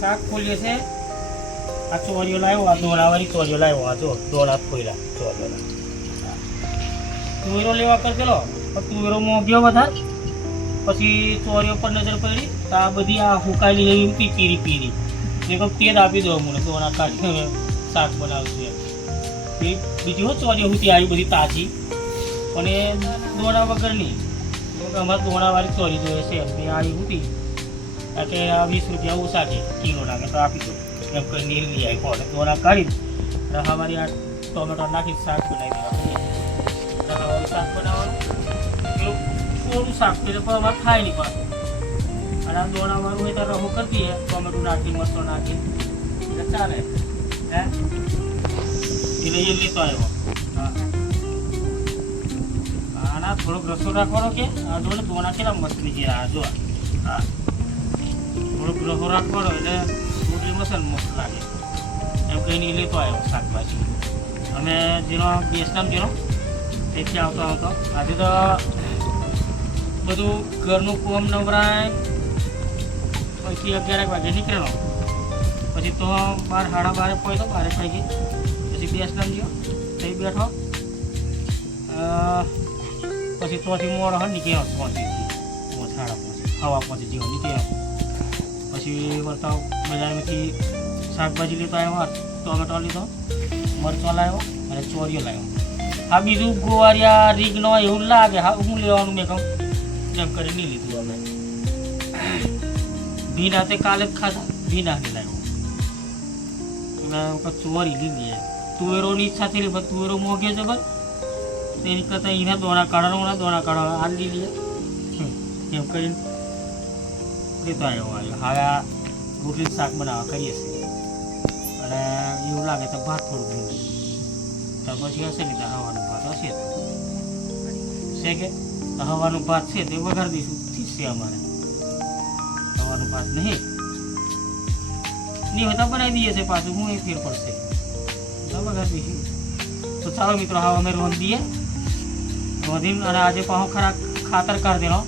શાક ખોલીએ છે. આ ચોરીઓ લાવ્યો, આ દોરાવાળી ચોરીઓ લાવ્યો. આ જો, દોરા ખોઈલા ચોરીઓના તુવેરો લેવા કર ચલો તુવેરો મોગ્યો વધાર. પછી ચોરીઓ પર નજર પડી, તો આ બધી આ હુકાયેલી એવી હતી પીરી પીરી. એ કહું તેલ આપી દો મને દોરા કાઢીને શાક બનાવશું એ બીજી હો ચોરીઓ હતી, આવી બધી તાજી. એ દોણા વગરની, તો અમારે દોણાવાળી ચોરી જોઈએ છે મેં આવી હતી. કે આ વીસ રૂપિયા ઓછા છે કિલો નાખે તો આપી દો એમ કરી નીર લઈ આવી કોને કરી કાઢી અમારી આ ટોમેટો નાખી શાક બનાવી દેવા શાક બનાવવાનું. થોડું શાક એટલે પણ અમારે ખાય નહીં પાછું. અને આ દોણાવાળું હોય તો રહો કરી દઈએ ટોમેટું નાખી મરચો નાખી એટલે ચાલે. હે? એટલે એ લેતો આવ્યો આના થોડોક રસો રાખવાનો કે? આ જો દોણા કેટલા મસ્ત નીકળ્યા આ જો હા. થોડોક રસો રાખવાનો એટલે રોટલી મસાલ મસ્ત લાગે. એમ કહીને લેતો આવ્યો શાકભાજી. અમે જેનો બેસનામ જેનો તેથી આવતો આવતો. આજે તો બધું ઘરનું કોમ નવરાય. પછી અગિયાર વાગે નીકળેલો. પછી તો બાર સાડા બારે પહોંચ્યો બારે પૈકી પછી બેસનામ ગયો. થઈ બેઠો. પછી તોથી મોડો હોય નીકળ્યો પહોંચી સાડા પાંચ હવા પહોંચી જેવો નીકળ્યો. પછી વર્તાવ બજારમાંથી શાકભાજી લેતો આવ્યો ટોમેટો લીધો, મરચો લાવ્યો અને ચોરીઓ લાવ્યો. આ બીજું ગોવારિયા રીંગનો એવું લાગે. હા, હું લેવાનું મેં કહું. એમ કરી નહીં લીધું અમે. ભીના તે કાલે જ ખાધા ભીના નહીં લાવ્યો. મેં ચોરી લીધી. તુવેરોની ઈચ્છા થઈ પણ તુવેરો મોંઘે છે બસ તેની કરતાં એના દોણા કાઢવાના દોણા કાઢવા આ લીધી એમ કરીને લેતો આવ્યો આવ્યો હવે રોટલી શાક બનાવવા કરીએ છીએ. અને એવું લાગે તો ભાત થોડું તો પછી હશે ને તો હવાનું ભાત હશે. છે કે? હવાનું ભાત છે તે વઘાર દઈશું. ઠીક છે અમારે. હવાનું ભાત નહીં. નહીં હોય તો બનાવી દઈએ છે પાછું. હું એ ફેર પડશે. તો વઘાર દઈશું. તો ચાલો મિત્રો હા અમે રોંધ દઈએ રોંધીને અને આજે પાહો ખરા ખાતર કાઢી દેલો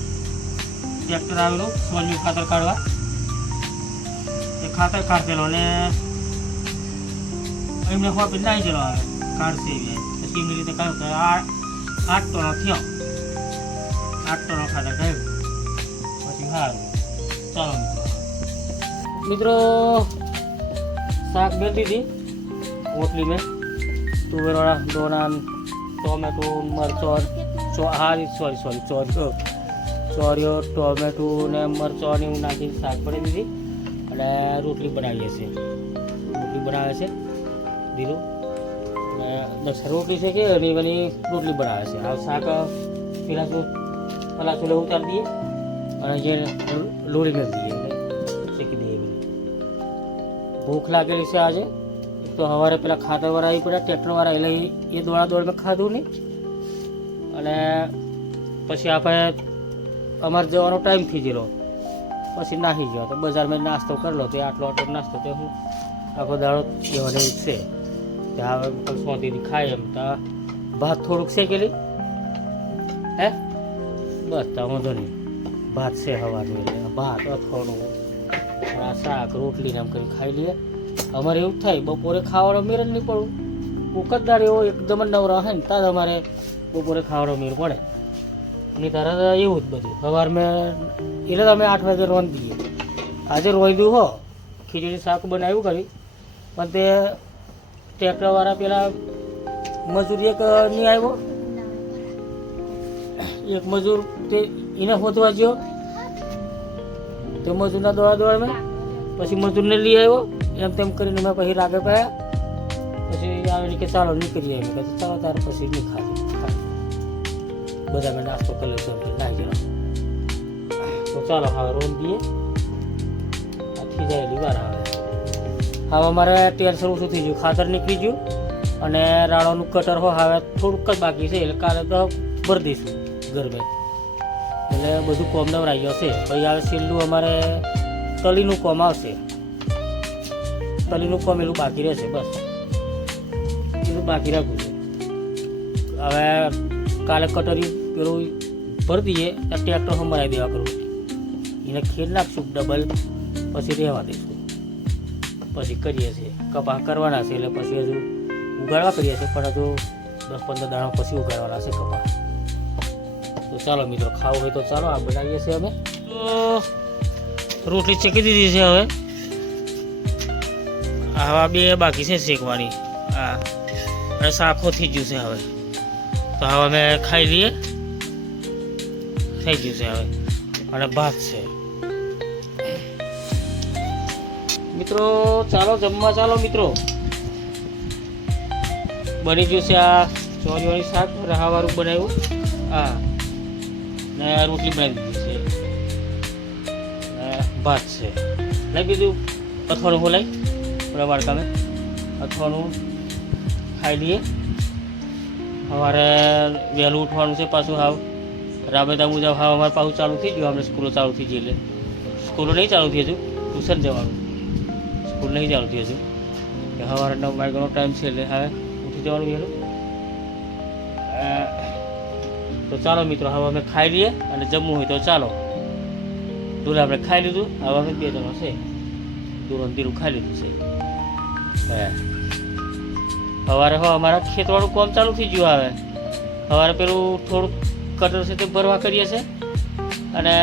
ટ્રેક્ટર આવેલું સોલ્યું ખાતર કાઢવા. એ ખાતર કાઢેલો અને એમને હોપી લાવી ગયેલો આવે કાઢશે એવી પછી એમની રીતે કહ્યું કે આઠ ટોનો થયો. આઠ ટોનો ખાતર કહ્યું પછી સારું ચાલો મિત્રો. શાક બેઠી હતી, ઓટલી મેં. તુવેરોડા ડોના ટોમેટો, મરચો સોરી સોરી ચોરીઓ ચોરીઓ ટોમેટું ને મરચો ને એવું નાખીને શાક પડી દીધી. અને રોટલી બનાવીએ છીએ રોટલી બનાવે છે, દીધું. અને દસ રોટલી છે કે એની બની રોટલી બનાવે છે. આ શાક પેલા તો પેલા ચૂલે ઉતારી દઈએ અને જે લોરી કરી દઈએ શેકી દઈએ ભૂખ લાગેલી છે આજે. તો સવારે પેલા ખાતરવાળા આવી પડ્યા ટ્રેક્ટરવાળા એટલે એ દોડા દોડમાં ખાધું નહીં. અને પછી આપણે અમારે જવાનો ટાઈમ થઈ ગયેલો. પછી નાહી ગયો. તો બજારમાં નાસ્તો કરેલો. તે આટલો આટલો નાસ્તો તો હું આખો દાડો જવાનો છે. કે હવે શાંતિથી ખાય એમ. તો ભાત થોડુંક શેકેલી હે? બસ, તો વાંધો નહીં. ભાત છે હવાનું એટલે. ભાત અથવાનું આ શાક, રોટલી ને એમ કરીને ખાઈ લઈએ. અમારે એવું થાય, બપોરે ખાવાનો મેર જ નહીં પડવું ઉકતદાર એવો એકદમ નવરા હોય ને ત્યાં જ અમારે બપોરે ખાવાનો મેર પડે. અને તરત એવું જ બધું. સવાર મેં, એટલે તમે આઠ વાગે રોંધ દઈએ આજે રોંધ્યું હો, ખીચડી શાક બનાવ્યું કરી પણ તે ટ્રેક્ટરવાળા પેલા મજૂર એક નહીં આવ્યો એક મજૂર તે એને શોધવા ગયો. તે મજૂરના દોડા દોડ મેં પછી મજૂરને લઈ આવ્યો એમ તેમ કરીને મેં પછી રાગે પાયા પછી આવીને કે ચાલો નીકળી આવી ચાલો તાર પછી નહીં ખાધી. બધા મેં નાસ્તો કરી લીધો એમ ના ગયો તો ચાલો હવે રોન દઈએ આ ખીજાયેલી વાર આવે. હવે અમારે ટેન્શન ઓછું થઈ ગયું ખાતર નીકળી ગયું અને રાળોનું કટર હો, હવે થોડુંક જ બાકી છે. એટલે કાલે તો ભરી દઈશું ગરબે. એટલે બધું કોમ નવરાઈ ગયો છે પછી હવે છેલ્લું અમારે તલીનું કોમ આવશે. તલીનું કોમ એલું બાકી રહેશે, બસ. એનું બાકી રાખવું છે. હવે કાલે કટરી પેલું ભરી દઈએ ટ્રેક્ટર સંભળાવી દેવા કરું. એને ખેડ નાખશું ડબલ પછી રહેવા દઈશું. પછી કરીએ છીએ. કપા કરવાના છે એટલે પછી હજુ ઉગાડવા કરીએ છીએ, પણ હજુ દસ પંદર દાણા પછી ઉગાડવાના છે કપા તો ચાલો મિત્રો, ખાવું હોય તો ચાલો, આ બનાવીએ છીએ અમે. તો રોટલી શેકી દીધી છે હવે. આવા બે બાકી છે શેકવાની. હા. અને સાફો થઈ ગયું છે હવે. તો હવે અમે ખાઈ લઈએ. થઈ ગયું છે હવે. અને ભાત છે. મિત્રો, ચાલો, જમવા ચાલો મિત્રો. બની ગયું છે આ ચોરીવાળી શાક, રહાવાળું બનાવ્યું. હા. ને રોટલી બનાવી દીધી છે. ભાત છે. લઈ બીજું. અથવાનું બોલાય. થોડા વાડકામે અથવાનું ખાઈ લઈએ. સવારે વહેલું ઉઠવાનું છે પાછું હાવ. રાબેતા મુજબ હાવ અમારે પાછું ચાલુ થઈ ગયું. આપણે સ્કૂલો ચાલુ થઈ ગઈ સ્કૂલો નહીં ચાલુ થઈ હજુ. ટ્યુશન જવાનું. સ્કૂલ નહીં ચાલુ થઈ હજુ. કે સવારે નવ વાગ્યાનો ટાઈમ છે એટલે હવે ઉઠી જવાનું વહેલું. તો ચાલો મિત્રો, હવે અમે ખાઈ લઈએ અને જમવું હોય તો ચાલો. દૂધ આપણે ખાઈ લીધું. હવે અમે બે જણો છે. દૂર દીરું ખાઈ લીધું છે. હે. સવારે હો, અમારા ખેતવાળું કામ ચાલુ થઈ ગયું આવે સવારે પેલું થોડુંક કટર છે તે ભરવા કરીએ છે અને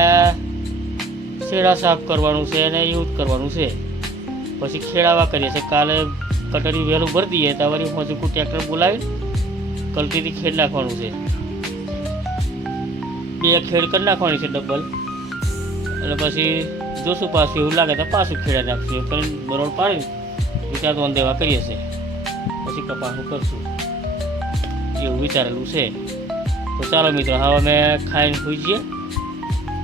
શેડા સાફ કરવાનું છે અને જ કરવાનું છે. પછી ખેડાવા કરીએ છીએ. કાલે કટરી વહેલું ભરી દઈએ, તો વળી હજુ કોઈ ટ્રેક્ટર બોલાવી કલટીથી ખેડ નાખવાનું છે. બે ખેડ કરી નાખવાની છે ડબલ. એટલે પછી જોશું પાછું, એવું લાગે તો પાછું ખેડા નાખશું. કરીને બરોડ પાડી વિચાર દેવા કરીએ છીએ. પછી કપાસનું કરશું. એવું વિચારેલું છે. તો ચાલો મિત્રો હવે અમે ખાઈને સુઈ જઈએ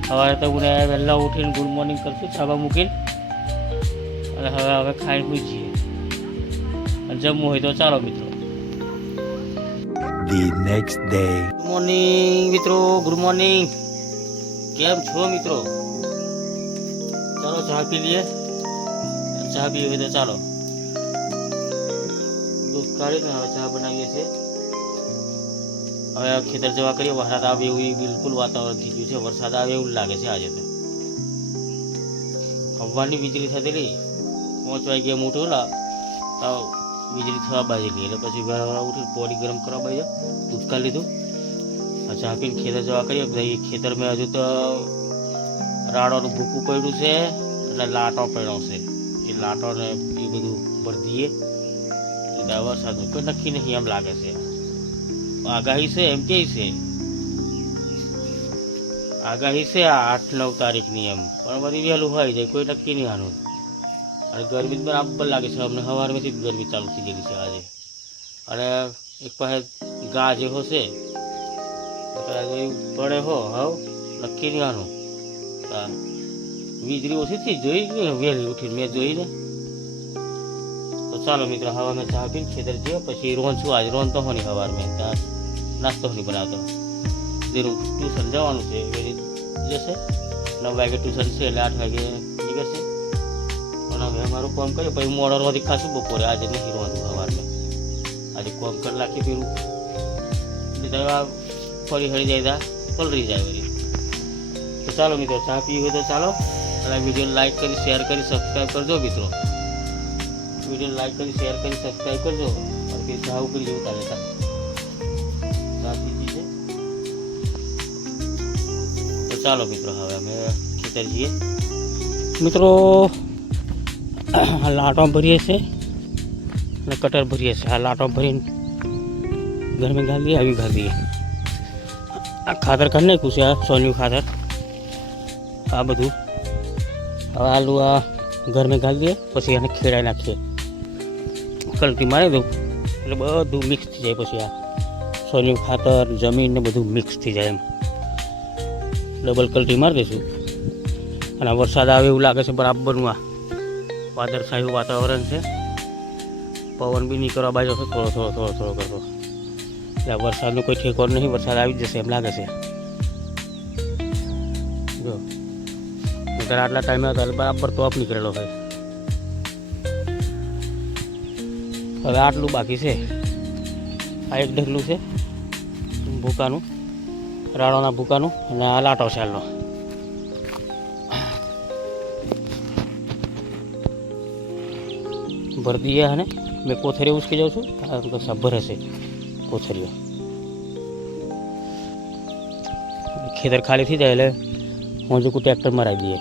સવારે તો મને વહેલા ઉઠીને ગુડ મોર્નિંગ કરશું છાબા મૂકીને. અને હવે હવે ખાઈને સુઈ જઈએ અને જમવું હોય તો ચાલો મિત્રો. The next day. Good morning મિત્રો ગુડ મોર્નિંગ. કેમ છો મિત્રો? ચાલો ચા પી લઈએ. ચા પીએ હોય તો ચાલો. દૂધ હવે ચા બનાવીએ છીએ. હવે ખેતર જવા કરીએ, વરસાદ આવે એવું બિલકુલ વાતાવરણ થઈ ગયું છે, વરસાદ આવે એવું લાગે છે આજે તો. હવાની વીજળી થતી પાંચ વાગ્યા મોટું લા તો વીજળી થવા બાજેલી એટલે પછી વહેલા ઉઠી પોડી ગરમ કરવા દૂધ કાઢી લીધું. ચા પીને ખેતર જવા કરીએ પછી ખેતર મેં હજુ તો રાડોનું ભૂકું પડ્યું છે, એટલે લાટો પડ્યો છે. એ લાટોને એ બધું ભરી દઈએ. એટલે વરસાદનું કોઈ નક્કી નહીં એમ લાગે છે. આગાહી છે એમ કે છે. આગાહી છે આઠ નવ તારીખની એમ. પણ બધી વહેલું હોય જાય કોઈ નક્કી નહીં આનું. અને ગરમી પણ આપવા લાગે છે, અમને સવારમાંથી જ ગરમી ચાલુ થઈ ગયેલી છે આજે. અને એક પાસે ગા જે હશે પડે હો, હવ, નક્કી નહીં આનું. વીજળી ઓછી થઈ જોઈ વહેલી ઉઠીને મેં જોઈ ને તો ચાલો મિત્રો હવે અમે ચા પીને ખેતર જઈએ પછી રોન છું આજ રોન તો હોની સવાર મેં ત્યાં નાસ્તો નહીં બનાવતો જેનું ટ્યુશન જવાનું છે એ જશે નવ વાગે ટ્યુશન છે એટલે આઠ વાગે નીકળશે પણ હવે અમારું કામ કરીએ પછી મોડર વધી ખાશું બપોરે આજે નહીં રોવાનું સવારમાં આજે કામ કરી નાખી પેલું એટલે તો આ ફરી હળી જાય તા પલરી જાય વળી તો ચાલો મિત્રો ચા પીવી હોય તો ચાલો અને વીડિયો લાઈક કરી શેર કરી સબસ્ક્રાઈબ કરજો મિત્રો વીડિયો લાઈક કરી શેર કરી સબસ્ક્રાઈબ કરજો. અને પછી સાવ કરી જેવું ચાલે છે. તો ચાલો મિત્રો, હવે અમે ખેતર જઈએ. મિત્રો લાટો ભરીએ છે અને કટર ભરીએ છે. આ લાટો ભરીને ઘરમાં ગાળ આવી ગાળ આ ખાતર કરી નાખ્યું છે, આ સોન્યું ખાતર. આ બધું. હવે આલુ આ ઘરમાં દઈએ પછી એને ખેડાઈ નાખીએ. કલટી મારી દઉં. એટલે બધું મિક્સ થઈ જાય પછી આ સોન્યું ખાતર, જમીન ને બધું મિક્સ થઈ જાય એમ. ડબલ કલટી મારી દઈશું. અને વરસાદ આવે એવું લાગે છે બરાબરનું આ વાદળછાયું વાતાવરણ છે. પવન બી નીકળવા બાજુ છે થોડો થોડો થોડો થોડો કરતો એટલે વરસાદનો કોઈ ઠેકો નહીં, વરસાદ આવી જશે એમ લાગે છે. જો. નકર આટલા ટાઈમે બરાબર તોપ નીકળેલો હોય. હવે આટલું બાકી છે. આ એક ઢગલું છે. ભૂકાનું રાડોના ભૂકાનું અને આ લાટો શાલનો. ભરી દઈએ અને મેં કોથરીઓ ઉસકી જાઉં છું. કારણ કે સભર હશે કોથરીઓ. ખેતર ખાલી થઈ જાય એટલે હું જો ટ્રેક્ટર મરાવી દઈએ.